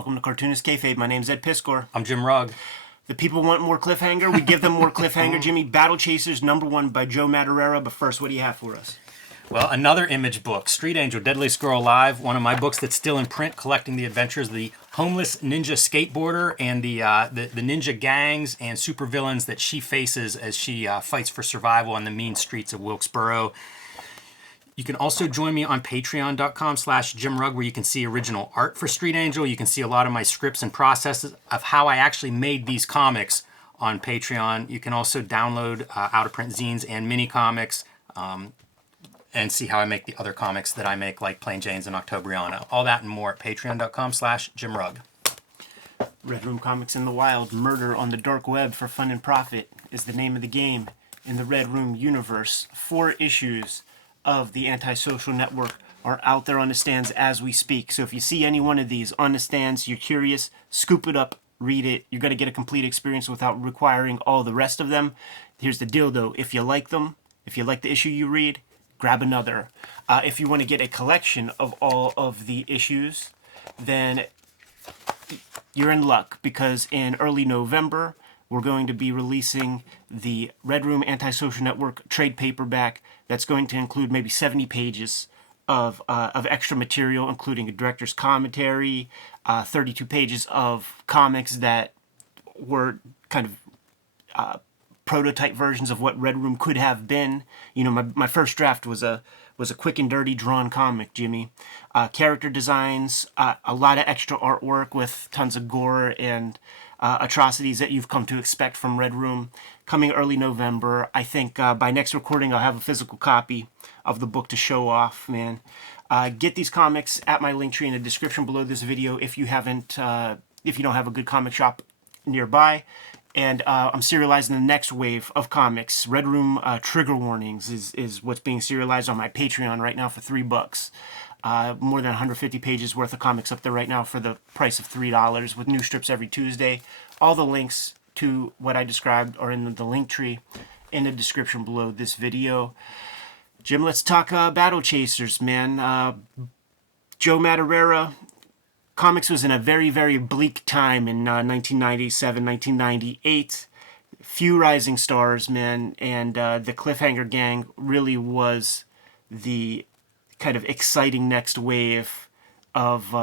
Welcome to Cartoonist Kayfabe. My name's Ed Piskor. I'm Jim Rugg. The people want more Cliffhanger. We give them more Cliffhanger, Jimmy. Battle Chasers, #1 by Joe Madureira. But first, what do you have for us? Well, another Image book, Street Angel, Deadliest Girl Alive, one of my books that's still in print, collecting the adventures of the homeless ninja skateboarder and the ninja gangs and supervillains that she faces as she fights for survival on the mean streets of Wilkesboro. You can also join me on patreon.com/JimRugg, where you can see original art for Street Angel. You can see a lot of my scripts and processes of how I actually made these comics on Patreon. You can also download out-of-print zines and mini comics and see how I make the other comics that I make, like Plain Jane's and Octobriana. All that and more at patreon.com/JimRugg. Red Room Comics in the Wild, Murder on the Dark Web for Fun and Profit is the name of the game in the Red Room universe. 4 issues of the Antisocial Network are out there on the stands as we speak. So if you see any one of these on the stands, you're curious, scoop it up, read it. You're going to get a complete experience without requiring all the rest of them. Here's the deal, though. If you like them, if you like the issue you read, grab another. If you want to get a collection of all of the issues, then you're in luck, because in early November, we're going to be releasing the Red Room Antisocial Network trade paperback that's going to include maybe 70 pages of extra material, including a director's commentary, 32 pages of comics that were kind of prototype versions of what Red Room could have been. You know, my first draft was a quick and dirty drawn comic, Jimmy. Character designs, a lot of extra artwork with tons of gore and atrocities that you've come to expect from Red Room, coming early November. I think by next recording I'll have a physical copy of the book to show off, man. Get these comics at my link tree in the description below this video if you haven't, if you don't have a good comic shop nearby. And I'm serializing the next wave of comics. Red Room Trigger Warnings is what's being serialized on my Patreon right now for $3. More than 150 pages worth of comics up there right now for the price of $3, with new strips every Tuesday. All the links to what I described are in the link tree in the description below this video. Jim, let's talk Battle Chasers, man. Joe Madureira. Comics was in a very, very bleak time in 1997, 1998. Few rising stars, man, and the Cliffhanger gang really was the kind of exciting next wave of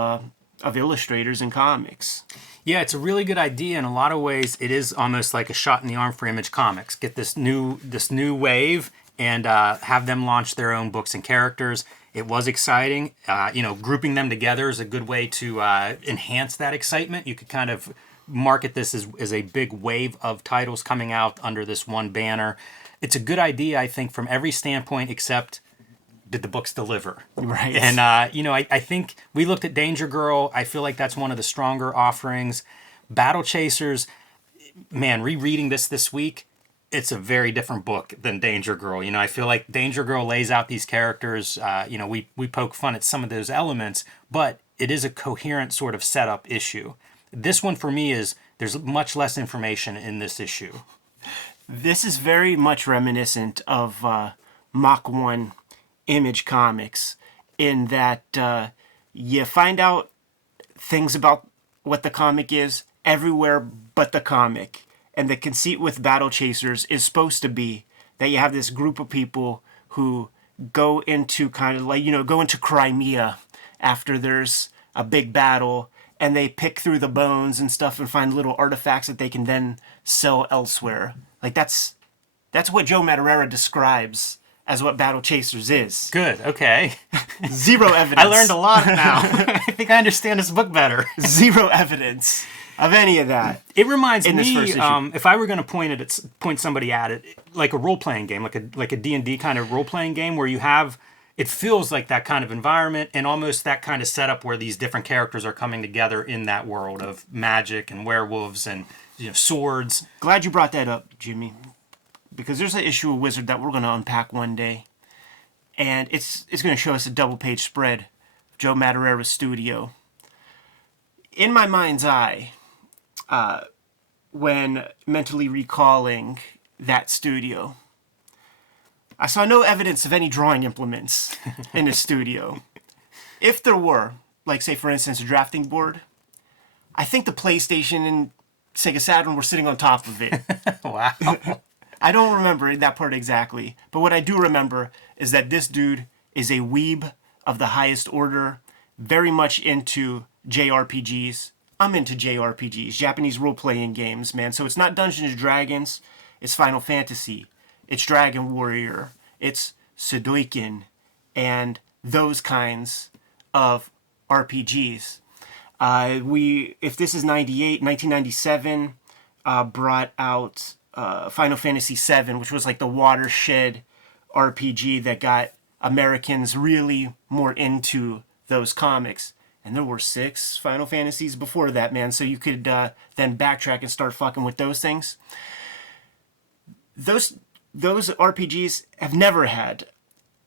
illustrators and comics. Yeah, it's a really good idea. In a lot of ways, it is almost like a shot in the arm for Image Comics. Get this new wave and have them launch their own books and characters. It was exciting. Grouping them together is a good way to enhance that excitement. You could kind of market this as a big wave of titles coming out under this one banner. It's a good idea, I think, from every standpoint, except did the books deliver? Right. And, I think we looked at Danger Girl. I feel like that's one of the stronger offerings. Battle Chasers, man, rereading this week, it's a very different book than Danger Girl. You know, I feel like Danger Girl lays out these characters. We poke fun at some of those elements, but it is a coherent sort of setup issue. This one for me there's much less information in this issue. This is very much reminiscent of Mach 1 Image Comics, in that you find out things about what the comic is everywhere but the comic. And the conceit with Battle Chasers is supposed to be that you have this group of people who go into go into Crimea after there's a big battle, and they pick through the bones and stuff and find little artifacts that they can then sell elsewhere. Like that's what Joe Madureira describes as what Battle Chasers is. Good, okay. Zero evidence. I learned a lot now. I think I understand this book better. Zero evidence of any of that. It reminds me, if I were going to point somebody at it, like a role-playing game, like a D&D kind of role-playing game, where you have, it feels like that kind of environment and almost that kind of setup where these different characters are coming together in that world of magic and werewolves and swords. Glad you brought that up, Jimmy, because there's an issue of Wizard that we're going to unpack one day, and it's going to show us a double-page spread of Joe Madureira's studio. In my mind's eye, when mentally recalling that studio, I saw no evidence of any drawing implements in the studio. If there were, like say for instance a drafting board, I think the PlayStation and Sega Saturn were sitting on top of it. Wow. I don't remember that part exactly, but what I do remember is that this dude is a weeb of the highest order, very much into JRPGs. I'm into JRPGs, Japanese role-playing games, man. So it's not Dungeons and Dragons, it's Final Fantasy, it's Dragon Warrior, it's Sudoiken, and those kinds of RPGs. If this is 1997, brought out Final Fantasy VII, which was like the watershed RPG that got Americans really more into those comics. And there were 6 Final Fantasies before that, man. So you could then backtrack and start fucking with those things. Those RPGs have never had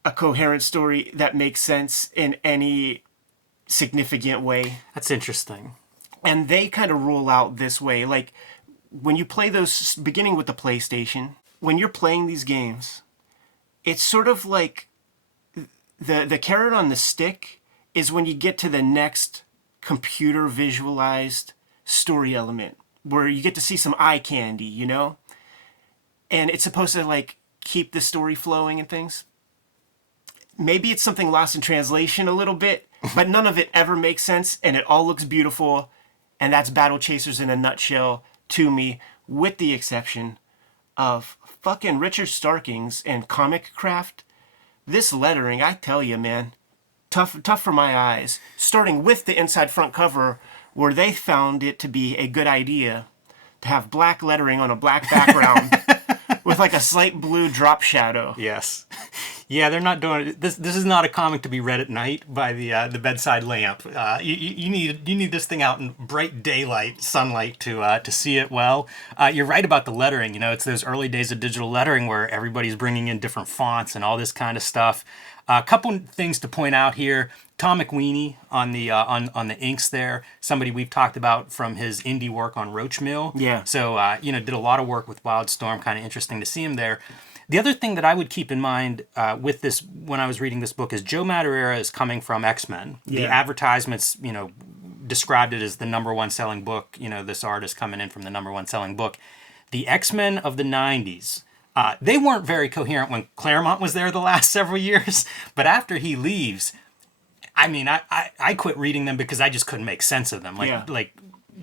a coherent story that makes sense in any significant way. That's interesting. And they kind of roll out this way. Like, when you play those, beginning with the PlayStation, when you're playing these games, it's sort of like the carrot on the stick is when you get to the next computer visualized story element where you get to see some eye candy, you know? And it's supposed to like keep the story flowing and things. Maybe it's something lost in translation a little bit, but none of it ever makes sense and it all looks beautiful. And that's Battle Chasers in a nutshell to me, with the exception of fucking Richard Starkings and Comic Craft. This lettering, I tell you, man, tough for my eyes. Starting with the inside front cover, where they found it to be a good idea to have black lettering on a black background with like a slight blue drop shadow. Yes. Yeah, they're not doing it. This is not a comic to be read at night by the bedside lamp. You need this thing out in bright daylight, sunlight to see it well. You're right about the lettering. You know, it's those early days of digital lettering where everybody's bringing in different fonts and all this kind of stuff. A couple things to point out here. Tom McWeeny on the inks there, somebody we've talked about from his indie work on Roach Mill. Yeah. So did a lot of work with Wildstorm. Kind of interesting to see him there. The other thing that I would keep in mind with this when I was reading this book is Joe Madureira is coming from X-Men. Yeah. The advertisements, described it as the #1 selling book. This artist coming in from the #1 selling book. The X-Men of the 90s. They weren't very coherent when Claremont was there the last several years. But after he leaves, I mean, I quit reading them because I just couldn't make sense of them. Like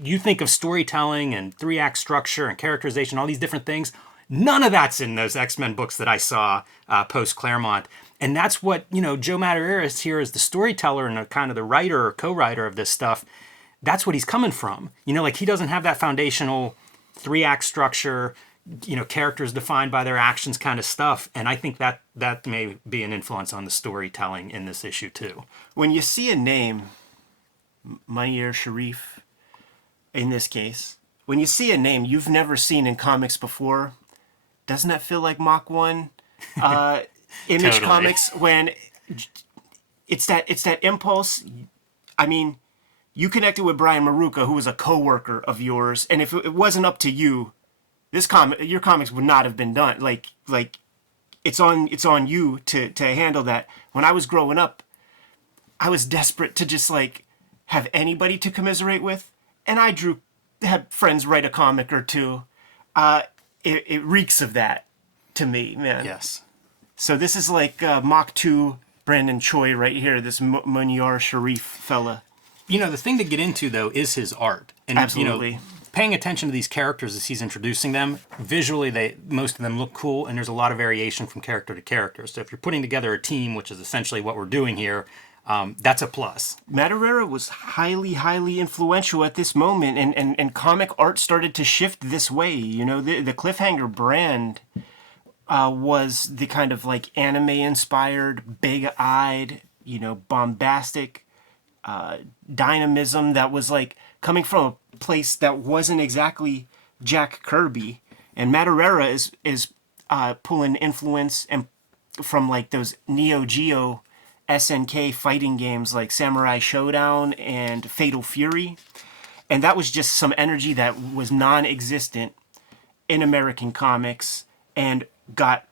you think of storytelling and 3-act structure and characterization, all these different things. None of that's in those X-Men books that I saw post Claremont. And that's what, Joe Madureira is here as the storyteller and kind of the writer or co-writer of this stuff. That's what he's coming from. Like he doesn't have that foundational 3-act structure, characters defined by their actions kind of stuff. And I think that may be an influence on the storytelling in this issue too. When you see a name, Munhall Sharif, in this case, when you see a name you've never seen in comics before, doesn't that feel like Mach 1 Image Totally. Comics when it's that impulse? I mean, you connected with Brian Maruka, who was a coworker of yours, and if it wasn't up to you, your comics would not have been done. Like it's on you to handle that. When I was growing up, I was desperate to just like have anybody to commiserate with, and I had friends write a comic or two. It reeks of that to me, man. Yes. So this is like Mach 2 Brandon Choi right here, this Munhall Sharif fella. The thing to get into, though, is his art. And, Absolutely. Paying attention to these characters as he's introducing them, visually, most of them look cool, and there's a lot of variation from character to character. So if you're putting together a team, which is essentially what we're doing here, that's a plus. Madureira was highly, highly influential at this moment, and comic art started to shift this way. The Cliffhanger brand was the kind of like anime-inspired, big-eyed, bombastic dynamism that was like coming from a place that wasn't exactly Jack Kirby. And Madureira is pulling influence and from like those Neo Geo SNK fighting games like Samurai Showdown and Fatal Fury. And that was just some energy that was non-existent in American comics and got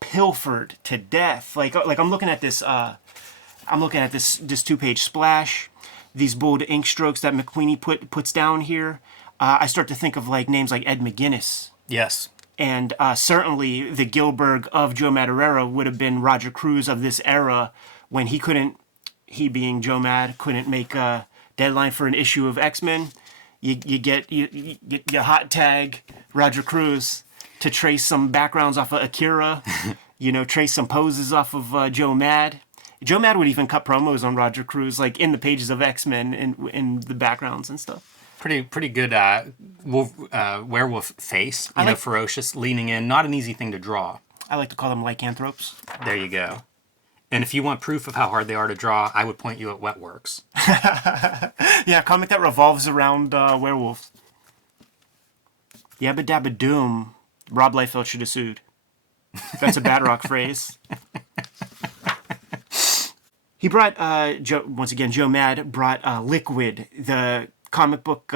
pilfered to death. Like I'm looking at this 2-page splash. these bold ink strokes that McQueenie puts down here, I start to think of like names like Ed McGuinness. Yes. And certainly the Gilbert of Joe Madureira would have been Roger Cruz of this era when he being Joe Mad, couldn't make a deadline for an issue of X-Men. You get hot tag Roger Cruz to trace some backgrounds off of Akira, trace some poses off of Joe Mad. Joe Mad would even cut promos on Roger Cruz, like in the pages of X-Men in the backgrounds and stuff. Pretty good werewolf face, ferocious, leaning in. Not an easy thing to draw. I like to call them lycanthropes. There you go. And if you want proof of how hard they are to draw, I would point you at Wetworks. Yeah, a comic that revolves around werewolves. Yabba Dabba Doom. Rob Liefeld should have sued. That's a Bad Rock phrase. He brought, Joe Mad brought Liquid, the comic book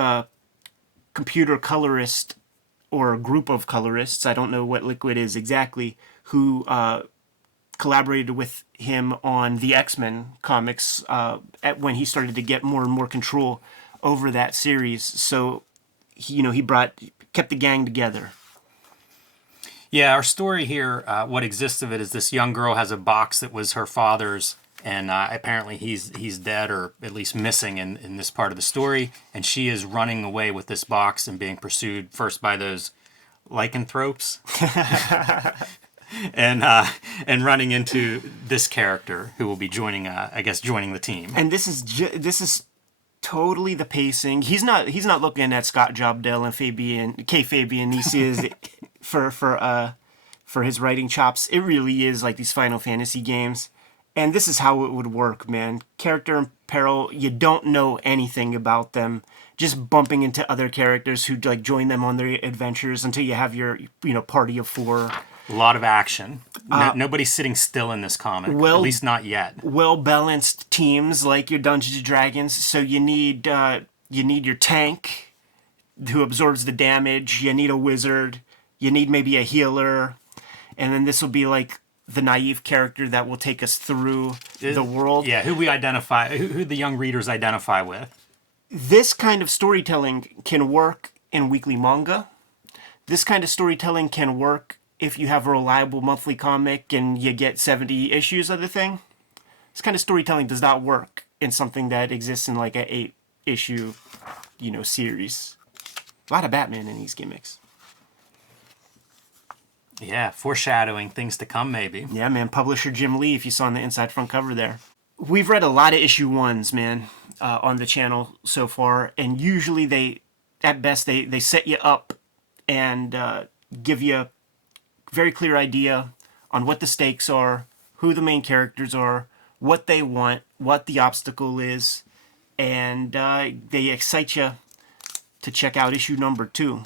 computer colorist, or a group of colorists, I don't know what Liquid is exactly, who collaborated with him on the X-Men comics when he started to get more and more control over that series. So, he kept the gang together. Yeah, our story here, what exists of it is this young girl has a box that was her father's, and apparently he's dead or at least missing in this part of the story, and she is running away with this box and being pursued first by those lycanthropes and running into this character who will be joining the team. And this is totally the pacing. He's not looking at Scott Jobdell and Kayfabe and Nisi's for his writing chops. It really is like these Final Fantasy games. And this is how it would work, man. Character in peril, you don't know anything about them. Just bumping into other characters who like join them on their adventures until you have your party of 4. A lot of action. Nobody's sitting still in this comic. At least not yet. Well-balanced teams like your Dungeons and Dragons. So you need your tank who absorbs the damage. You need a wizard. You need maybe a healer. And then this will be like the naive character that will take us through the world. Yeah, who we identify, who the young readers identify with. This kind of storytelling can work in weekly manga. This kind of storytelling can work if you have a reliable monthly comic and you get 70 issues of the thing. This kind of storytelling does not work in something that exists in like an 8-issue, series. A lot of Batman in these gimmicks. Yeah, foreshadowing things to come, maybe. Yeah, man. Publisher Jim Lee, if you saw on the inside front cover there. We've read a lot of issue 1s, man, on the channel so far. And usually they set you up and give you a very clear idea on what the stakes are, who the main characters are, what they want, what the obstacle is. And they excite you to check out issue number 2.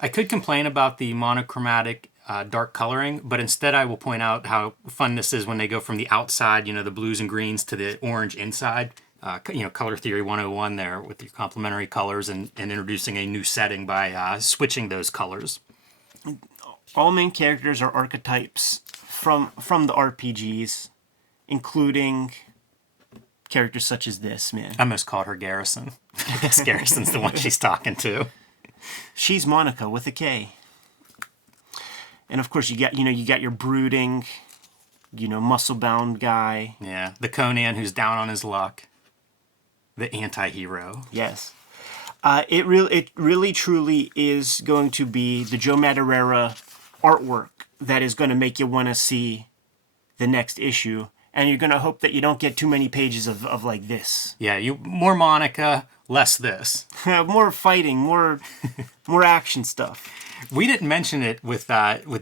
I could complain about the monochromatic dark coloring, but instead I will point out how fun this is when they go from the outside, the blues and greens, to the orange inside. Color Theory 101 there with your complementary colors and introducing a new setting by switching those colors. All main characters are archetypes from the RPGs, including characters such as this, man. I almost called her Garrison. I guess Garrison's the one she's talking to. She's Monica with a K. And of course you got your brooding, muscle-bound guy. Yeah, the Conan who's down on his luck. The anti-hero. Yes. It really truly is going to be the Joe Madureira artwork that is going to make you want to see the next issue. And you're going to hope that you don't get too many pages of like this. Yeah, more Monica, less this. More fighting, more action stuff. We didn't mention it with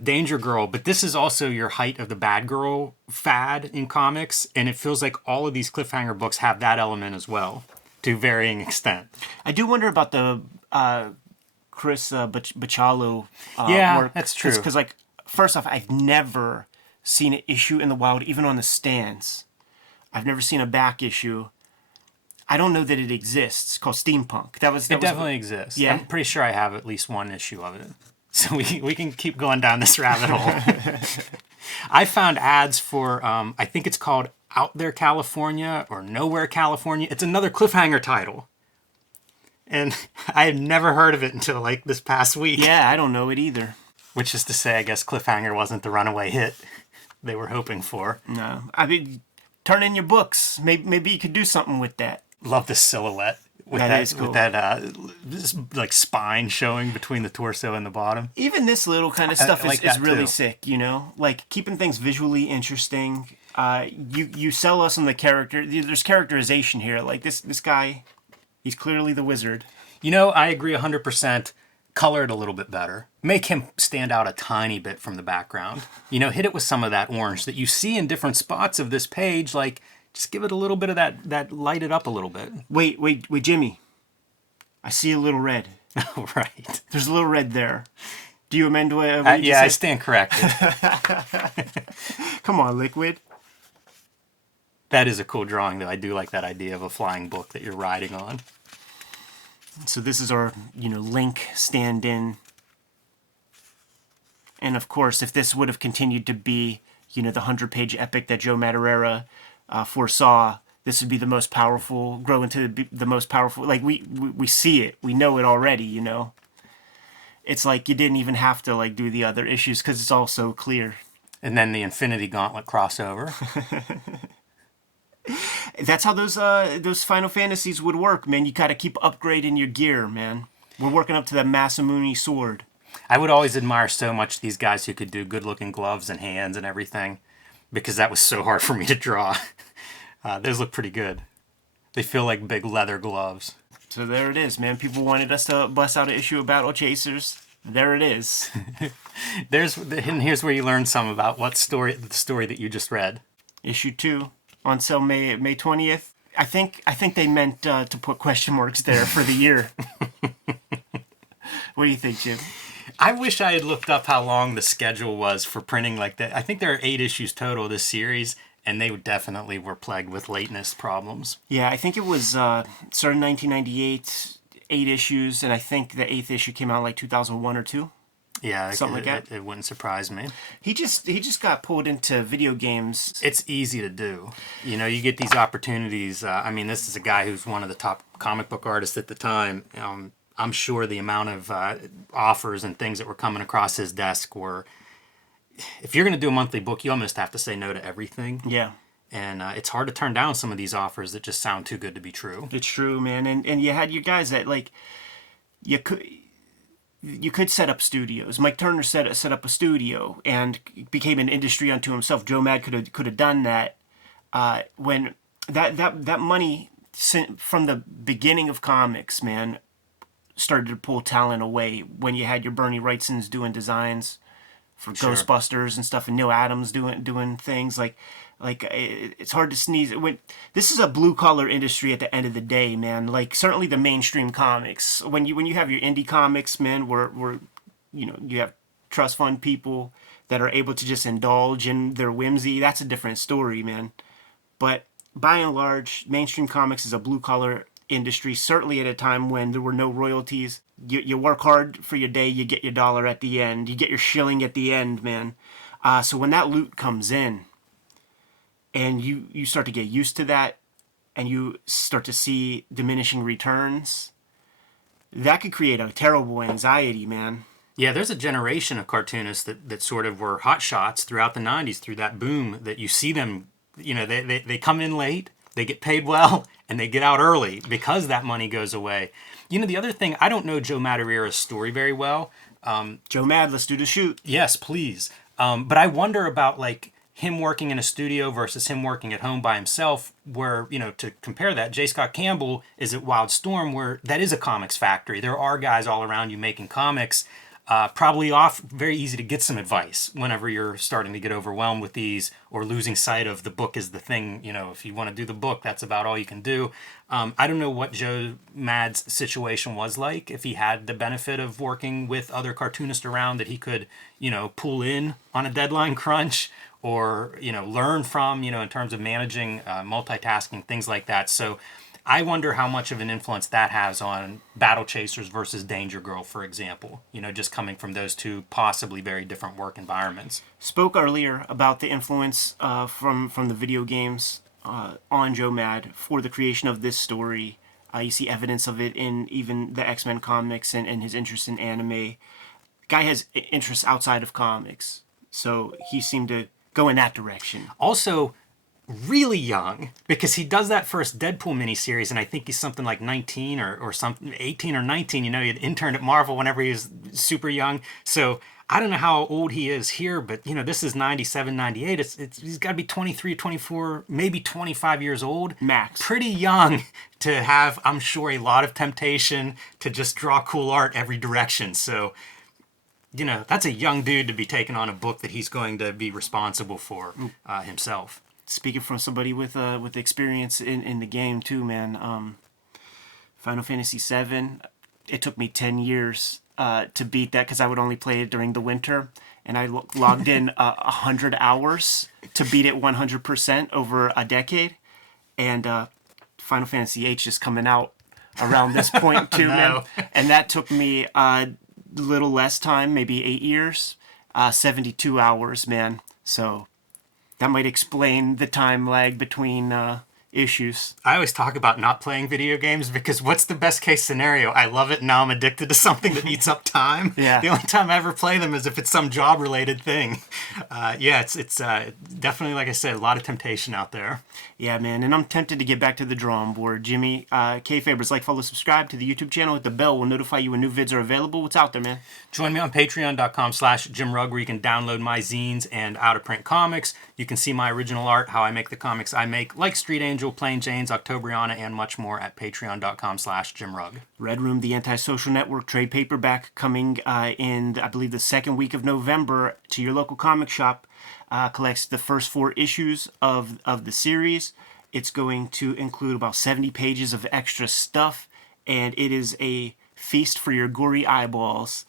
Danger Girl, but this is also your height of the bad girl fad in comics, and it feels like all of these Cliffhanger books have that element as well, to varying extent. I do wonder about the Chris Bachalo work. That's true. Because, first off, I've never seen an issue in the wild, even on the stands. I've never seen a back issue. I don't know that it exists. It's called Steampunk. It definitely exists. Yeah. I'm pretty sure I have at least one issue of it. So we can keep going down this rabbit hole. I found ads for, I think it's called Out There California or Nowhere California. It's another cliffhanger title. And I had never heard of it until like this past week. Yeah, I don't know it either. Which is to say, I guess Cliffhanger wasn't the runaway hit they were hoping for. No. I mean, turn in your books. Maybe you could do something with that. Love this silhouette. With That is cool. With that this, like spine showing between the torso and the bottom. Even this little kind of stuff like is that really too. sick, you know? Like, keeping things visually interesting. You sell us on the character. There's characterization here. Like, this guy, he's clearly the wizard. You know, I agree 100%. Color it a little bit better. Make him stand out a tiny bit from the background. You know, hit it with some of that orange that you see in different spots of this page. Like, just give it a little bit of that light it up a little bit. Wait, Jimmy. I see a little red. Oh, right. There's a little red there. Do you amend what you Yeah, just I said? stand corrected. Come on, Liquid. That is a cool drawing, though. I do like that idea of a flying book that you're riding on. So this is our, Link stand-in. And of course, if this would have continued to be, the 100-page epic that Joe Madureira foresaw, this would be the most powerful, grow into the most powerful. Like, we see it. We know it already, It's like you didn't even have to, like, do the other issues because it's all so clear. And then the Infinity Gauntlet crossover. That's how those Final Fantasies would work, man. You gotta keep upgrading your gear, man. We're working up to that Masamune sword. I would always admire so much these guys who could do good-looking gloves and hands and everything, because that was so hard for me to draw. Those look pretty good. They feel like big leather gloves. So there it is, man. People wanted us to bust out an issue of Battle Chasers. There it is. And here's where you learn some about the story that you just read. Issue 2 on sale May 20th. I think they meant to put question marks there for the year. What do you think, Jim? I wish I had looked up how long the schedule was for printing like that. I think there are 8 issues total of this series, and they definitely were plagued with lateness problems. Yeah, I think it was started in 1998, 8 issues, and I think the 8th issue came out like 2001 or 2. Yeah, Something like that. It wouldn't surprise me. He just got pulled into video games. It's easy to do. You get these opportunities. I mean, this is a guy who's one of the top comic book artists at the time. I'm sure the amount of offers and things that were coming across his desk were... If you're going to do a monthly book, you almost have to say no to everything. Yeah. And it's hard to turn down some of these offers that just sound too good to be true. It's true, man. And you had your guys that, like, you could set up studios. Mike Turner set up a studio and became an industry unto himself. Joe Mad could have done that when that money from the beginning of comics, man, started to pull talent away. When you had your Bernie Wrightsons doing designs for Sure. Ghostbusters and stuff, and Neil Adams doing things like it's hard to sneeze. This is a blue collar industry at the end of the day, man. Like, certainly the mainstream comics. When you have your indie comics, man, where you have trust fund people that are able to just indulge in their whimsy. That's a different story, man. But by and large, mainstream comics is a blue collar industry. Certainly at a time when there were no royalties. You work hard for your day, you get your dollar at the end. You get your shilling at the end, man. So when that loot comes in, and you start to get used to that, and you start to see diminishing returns, that could create a terrible anxiety, man. Yeah, there's a generation of cartoonists that sort of were hot shots throughout the 90s, through that boom, that you see them, they come in late, they get paid well, and they get out early because that money goes away. The other thing, I don't know Joe Madureira's story very well. Joe Mad, let's do the shoot. Yes, please. But I wonder about, like, him working in a studio versus him working at home by himself, where, to compare that, J. Scott Campbell is at Wildstorm, where that is a comics factory. There are guys all around you making comics, probably very easy to get some advice whenever you're starting to get overwhelmed with these or losing sight of the book is the thing. If you want to do the book, that's about all you can do. I don't know what Joe Mad's situation was like, if he had the benefit of working with other cartoonists around that he could, pull in on a deadline crunch, or, learn from, in terms of managing, multitasking, things like that. So I wonder how much of an influence that has on Battle Chasers versus Danger Girl, for example, just coming from those two possibly very different work environments. Spoke earlier about the influence from the video games. on Joe Mad for the creation of this story. You see evidence of it in even the X-Men comics and his interest in anime. Guy has interests outside of comics, so he seemed to go in that direction. Also, really young, because he does that first Deadpool miniseries, and I think he's something like 19 or something, 18 or 19. You know, he had interned at Marvel whenever he was super young. So I don't know how old he is here, but, you know, this is 97, 98. He's got to be 23, 24, maybe 25 years old. Max. Pretty young to have, I'm sure, a lot of temptation to just draw cool art every direction. So, you know, that's a young dude to be taking on a book that he's going to be responsible for himself. Speaking from somebody with experience in the game too, man. Final Fantasy VII, it took me 10 years to beat that because I would only play it during the winter, and I logged in 100 hours to beat it 100% over a decade. And Final Fantasy VIII is coming out around this point too, man. And that took me a little less time, maybe 8 years, 72 hours, man. So that might explain the time lag between issues. I always talk about not playing video games because what's the best case scenario? I love it, now I'm addicted to something that eats up time. Yeah. The only time I ever play them is if it's some job related thing. It's definitely, like I said, a lot of temptation out there. Yeah, man, and I'm tempted to get back to the drawing board. Jimmy, Kayfabers, like, follow, subscribe to the YouTube channel. Hit the bell. We'll notify you when new vids are available. What's out there, man? Join me on patreon.com/JimRugg, where you can download my zines and out-of-print comics. You can see my original art, how I make the comics I make, like Street Angel, Plain Jane's, Octobriana, and much more at patreon.com/JimRugg. Red Room, the Antisocial Network trade paperback, coming in, I believe, the second week of November to your local comic shop. Collects the first 4 issues of the series. It's going to include about 70 pages of extra stuff, and it is a feast for your gory eyeballs.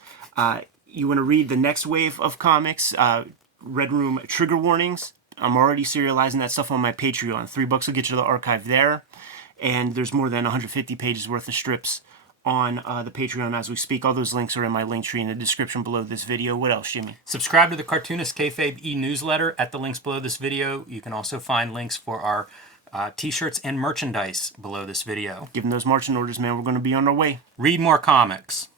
You want to read the next wave of comics, Red Room Trigger Warnings. I'm already serializing that stuff on my Patreon. $3 will get you the archive there, and there's more than 150 pages worth of strips on the Patreon as we speak. All those links are in my link tree in the description below this video. What else, Jimmy? Subscribe to the Cartoonist Kayfabe e-newsletter at the links below this video. You can also find links for our t-shirts and merchandise below this video. Given those marching orders, man, we're going to be on our way. Read more comics.